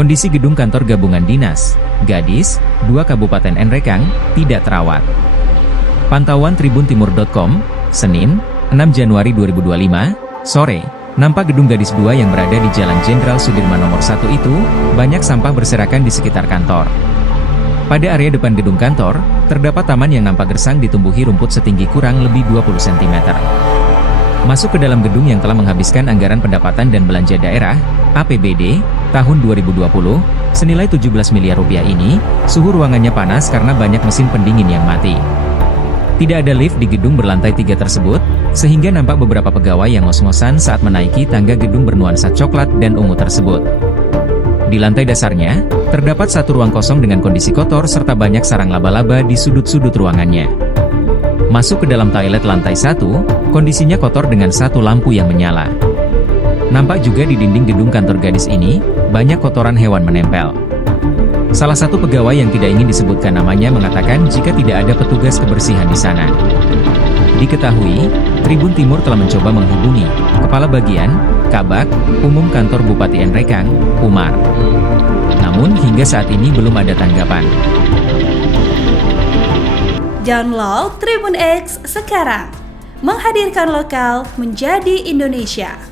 Kondisi gedung kantor gabungan dinas, Gadis, 2 Kabupaten Nrekang, tidak terawat. Pantauan tribuntimur.com, Senin, 6 Januari 2025, sore, nampak gedung Gadis 2 yang berada di Jalan Jenderal Sudirman nomor 1 itu, banyak sampah berserakan di sekitar kantor. Pada area depan gedung kantor, terdapat taman yang nampak gersang ditumbuhi rumput setinggi kurang lebih 20 cm. Masuk ke dalam gedung yang telah menghabiskan anggaran pendapatan dan belanja daerah, APBD, tahun 2020, senilai 17 miliar rupiah ini, suhu ruangannya panas karena banyak mesin pendingin yang mati. Tidak ada lift di gedung berlantai 3 tersebut, sehingga nampak beberapa pegawai yang ngos-ngosan saat menaiki tangga gedung bernuansa coklat dan ungu tersebut. Di lantai dasarnya, terdapat satu ruang kosong dengan kondisi kotor serta banyak sarang laba-laba di sudut-sudut ruangannya. Masuk ke dalam toilet lantai 1, kondisinya kotor dengan satu lampu yang menyala. Nampak juga di dinding gedung kantor Gadis ini, banyak kotoran hewan menempel. Salah satu pegawai yang tidak ingin disebutkan namanya mengatakan jika tidak ada petugas kebersihan di sana. Diketahui, Tribun Timur telah mencoba menghubungi Kepala Bagian, Kabak, Umum Kantor Bupati Nrekang, Umar. Namun hingga saat ini belum ada tanggapan. Download Tribun X sekarang, menghadirkan lokal menjadi Indonesia.